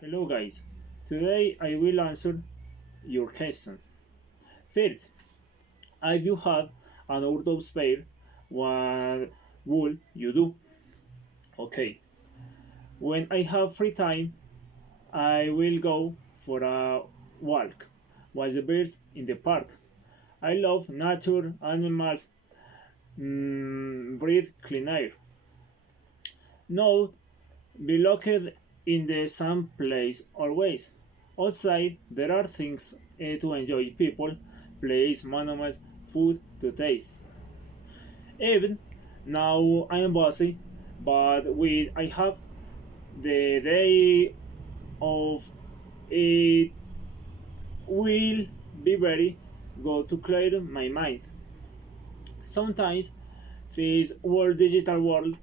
Hello guys, today I will answer your questions. First, if you had an outdoor spare, what would you do? Okay, when I have free time, I will go for a walk, watch the birds in the park. I love nature, animals, breathe clean air. No, be locked in the same place always. Outside, there are things to enjoy people, place, monuments, food to taste. Even now I am busy, but when I have the day of it will be very good to clear my mind. Sometimes this world digital world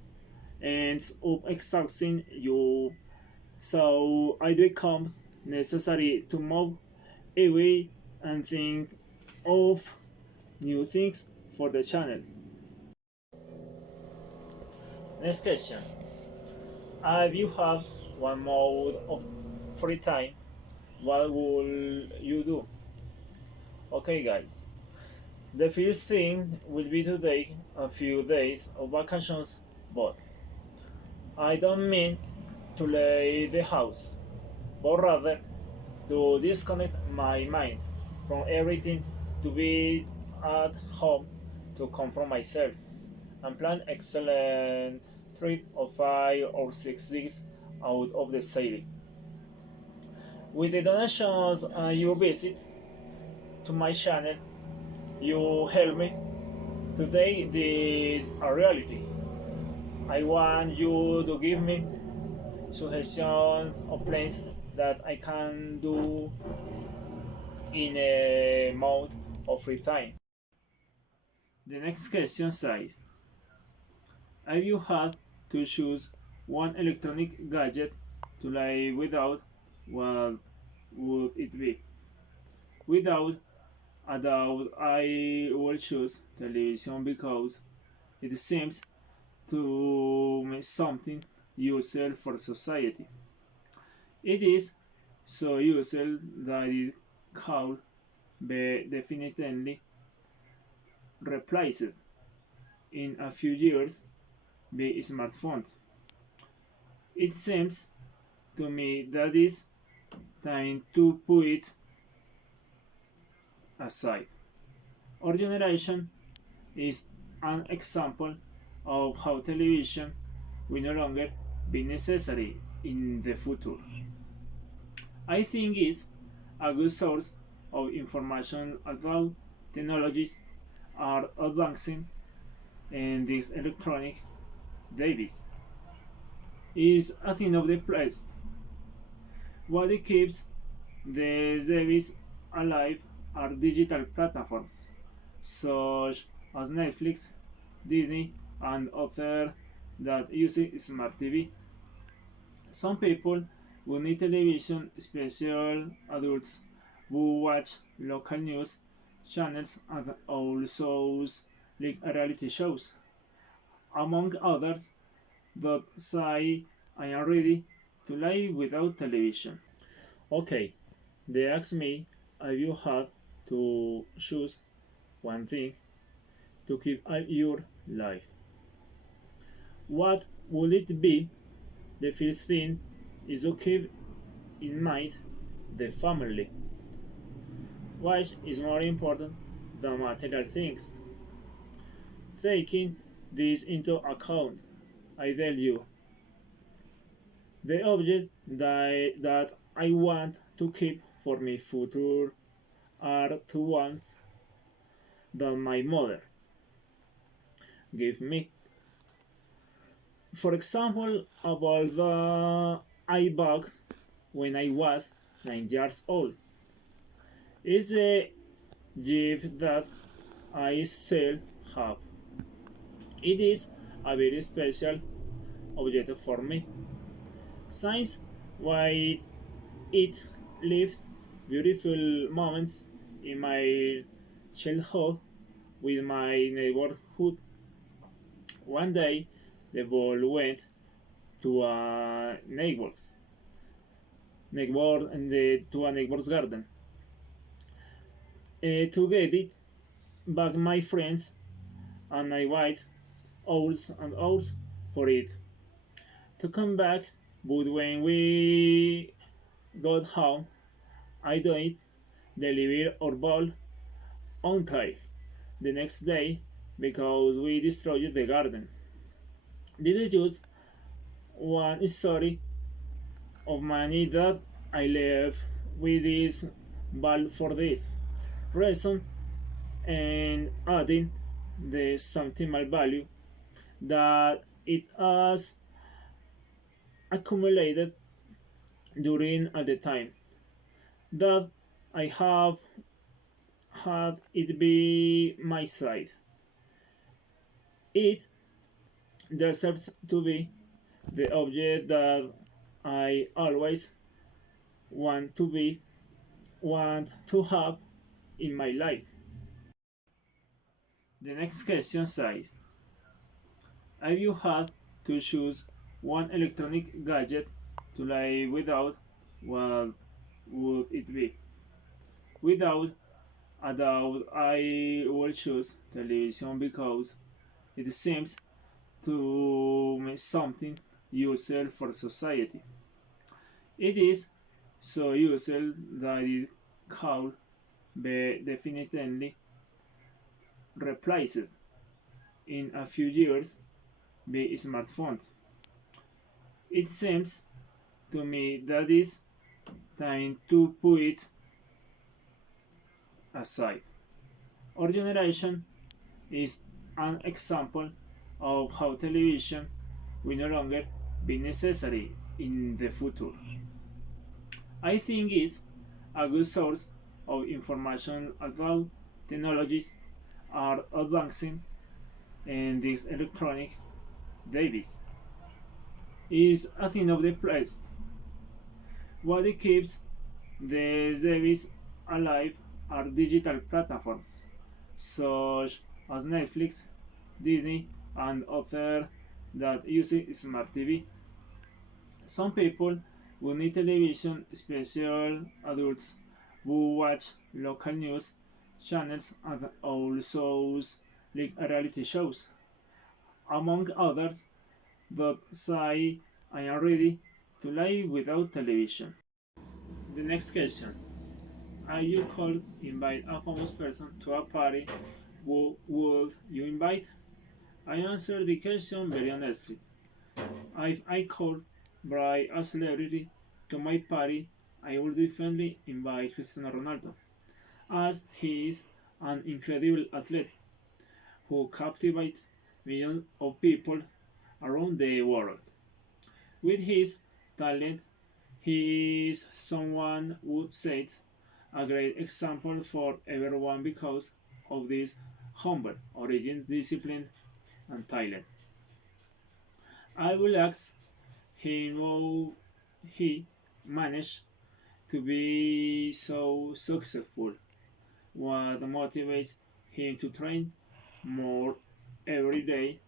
ends up exhausting you, so it becomes necessary to move away and think of new things for the channel. Next question. If you have one mode of free time, what will you do? Okay, guys. The first thing will be to take a few days of vacations, but I don't mean to leave the house, but rather to disconnect my mind from everything, to be at home, to confront myself, and plan excellent trip of 5 or 6 days out of the city. With the donations and your visit to my channel, you help me to take this a reality. I want you to give me suggestions of plans that I can do in a mode of free time. The next question says, if you had to choose one electronic gadget to live without, what would it be? Without a doubt, I will choose television because it seems to me something useful for society. It is so useful that it could be definitely replaced in a few years by smartphones. It seems to me that it's time to put it aside. Our generation is an example of how television will no longer be necessary in the future. I think it's a good source of information although technologies are advancing and this electronic device is a thing of the past. What keeps the device alive are digital platforms such as Netflix, Disney, and others that use smart TV. Some people who need television, special adults who watch local news channels and also like reality shows, among others, that say I am ready to live without television. Okay, they asked me if you had to choose one thing to keep your life. What would it be? The first thing is to keep in mind the family, which is more important than material things. Taking this into account, I tell you, the object that I want to keep for my future are the ones that my mother gave me. For example, about the iBug when I was 9 years old. It's a gift that I still have. It is a very special object for me. Since why it lived beautiful moments in my childhood with my neighborhood. One day, the ball went to a neighbor and to a neighbor's garden. To get it back, my friends and I wait hours and hours for it to come back. But when we got home, I didn't deliver our ball on time the next day because we destroyed the garden. This is just one story of many that I left with this ball for this reason and adding the sentimental value that it has accumulated during all the time that I have had it be my side. It deserves to be the object that I always want to be, want to have in my life. The next question says, have you had to choose one electronic gadget to live without? What would it be? Without a doubt, I will choose television because it seems to me something useful for society. It is so useful that it could be definitely replaced in a few years by smartphones. It seems to me that it's time to put it aside. Our generation is an example of how television will no longer be necessary in the future. I think it's a good source of information about technologies are advancing and this electronic device is a thing of the past. What keeps the device alive are digital platforms such as Netflix, Disney, and others that use smart TV. Some people who need television, special adults who watch local news channels and also like reality shows, among others, that say I am ready to live without television. The next question. Are you could invite a famous person to a party? Who would you invite? I answered the question very honestly. If I could bring a celebrity to my party, I would definitely invite Cristiano Ronaldo, as he is an incredible athlete who captivates millions of people around the world. With his talent, he is someone who sets a great example for everyone because of this humble origin, discipline, and talent. I will ask him how he managed to be so successful, what motivates him to train more every day,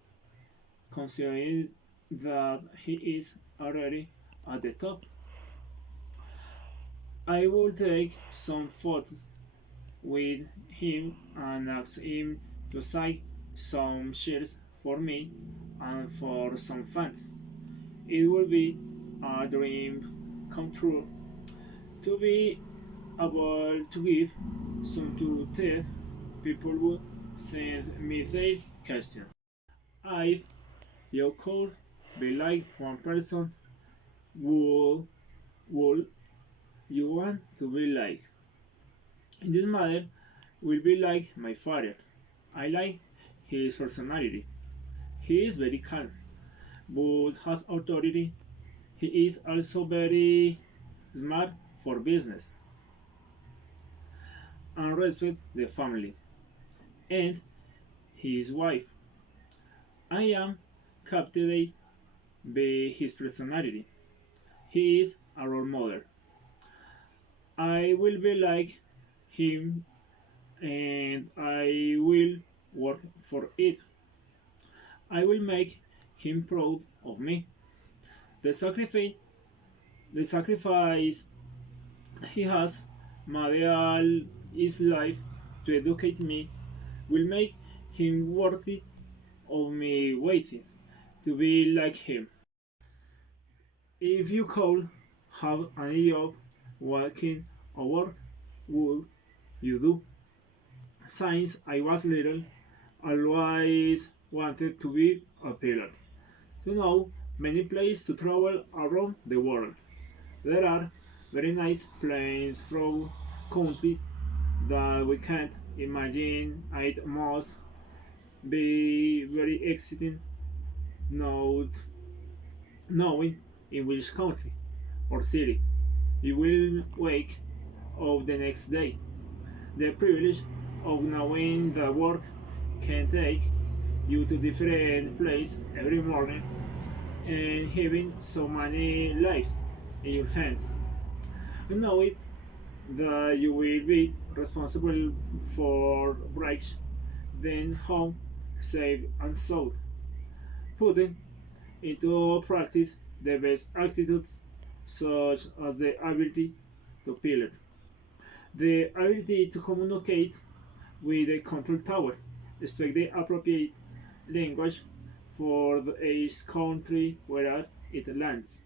considering that he is already at the top. I will take some photos with him and ask him to sign some shares for me and for some fans. It will be a dream come true to be able to give some to TED people would send me their questions. If you could be like one person, would, would you want to be like? In this matter, will be like my father. I like his personality. He is very calm, but has authority. He is also very smart for business and respect the family and his wife. I am captivated by his personality. He is a role model. I will be like him and I will work for it. I will make him proud of me. The sacrifice, the sacrifice he has made all his life to educate me will make him worthy of me waiting to be like him. If you could have any job, walking or work would you do? Since I was little, I always wanted to be a pilot. To know many places to travel around the world. There are very nice planes from countries that we can't imagine. It must be very exciting not knowing in which country or city you will wake up the next day. The privilege of knowing that work can take you to different places every morning and having so many lives in your hands. You know it that you will be responsible for breaks, then home, safe and sound. Putting into practice the best attitudes such as the ability to pilot, the ability to communicate with the control tower, expect the appropriate language for the each country where it lands.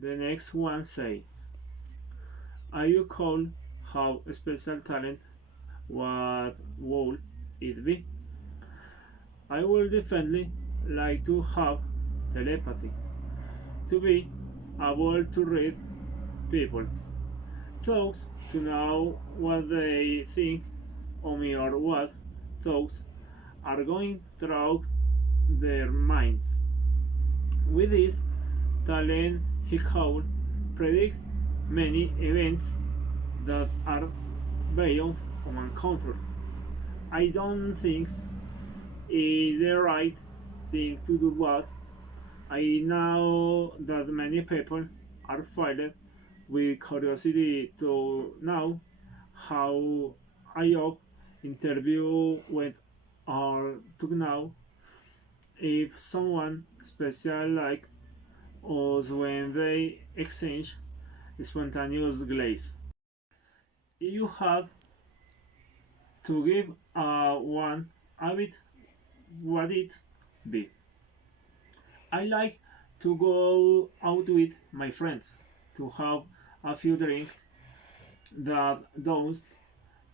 The next one say, "Are you could have a special talent? What would it be?" I would definitely like to have telepathy, to be able to read people's thoughts, to know what they think of me or what thoughts are going through their minds. With this talent, he could predict many events that are beyond human control. I don't think it's the right thing to do, but I know that many people are filled with curiosity to know how a job interview went or to know if someone special like us when they exchange spontaneous glaze. If you had to give one habit, what it be? I like to go out with my friends to have a few drinks that don't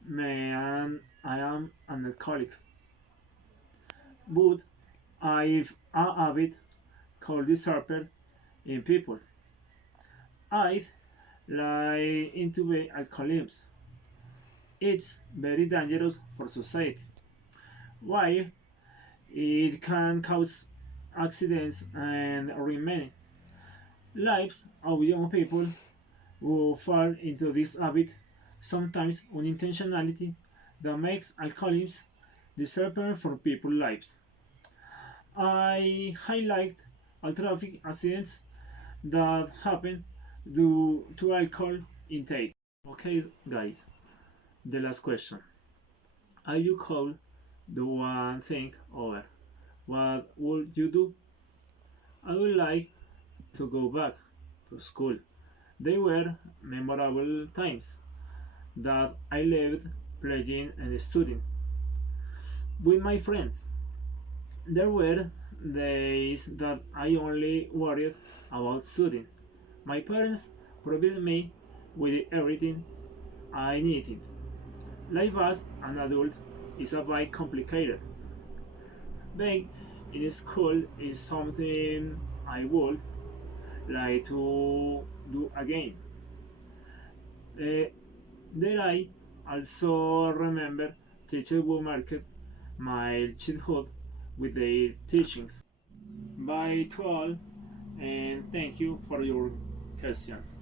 mean I am an alcoholic, but I've a habit called disappear in people. I lie into the alcoholism. It's very dangerous for society. While it can cause accidents and remain lives of young people who fall into this habit, sometimes unintentionality, that makes alcoholism disappear from people's lives. I highlight all traffic accidents that happen due to alcohol intake. Okay, guys, the last question. Are you cold? Do one thing over? What would you do? I would like to go back to school. They were memorable times that I lived playing and studying with my friends. There were days that I only worried about studying. My parents provided me with everything I needed. Life as an adult is a bit complicated. Being in school is something I would like to do again. Uh, There I also remember teachers who marked my childhood with their teachings. Bye to all and thank you for your questions.